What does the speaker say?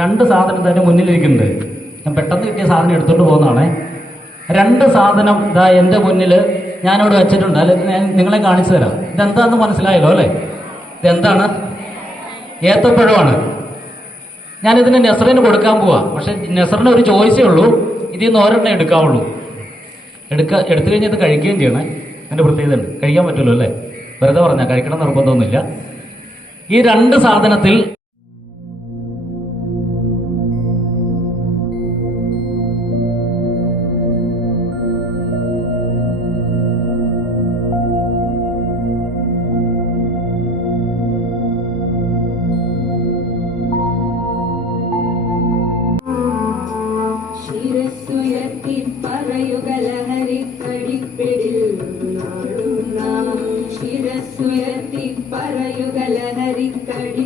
2 സാധനം തന്നെ മുന്നിലിരിക്കുന്നുണ്ട്. ഞാൻ പെട്ടെന്ന് കിട്ടിയ സാധനം എടുത്തുകൊണ്ട് പോകുന്നതാണേ. 2 സാധനം ഇതാ എൻ്റെ മുന്നിൽ ഞാനിവിടെ വെച്ചിട്ടുണ്ട്. അല്ലെങ്കിൽ ഞാൻ നിങ്ങളെ കാണിച്ചു തരാം. ഇതെന്താണെന്ന് മനസ്സിലായല്ലോ അല്ലേ? ഇതെന്താണ്? ഏത്തപ്പഴമാണ്. ഞാനിതിന് നെസറിന് കൊടുക്കാൻ പോവാ. പക്ഷെ നെസറിന് ഒരു ചോയ്സേ ഉള്ളൂ, ഇതിൽ നിന്ന് ഒരെണ്ണം എടുക്കാവുള്ളൂ. എടുത്തു കഴിഞ്ഞാൽ ഇത് കഴിക്കുകയും ചെയ്യണേ. എൻ്റെ പ്രത്യേകത ഉണ്ട്. കഴിക്കാൻ പറ്റുമല്ലോ അല്ലേ? വെറുതെ പറഞ്ഞാൽ കഴിക്കണം നിർബന്ധമൊന്നുമില്ല. ഈ 2 സാധനത്തിൽ ശിരസ്സുയർത്തി പറയുക ലഹരിക്കടി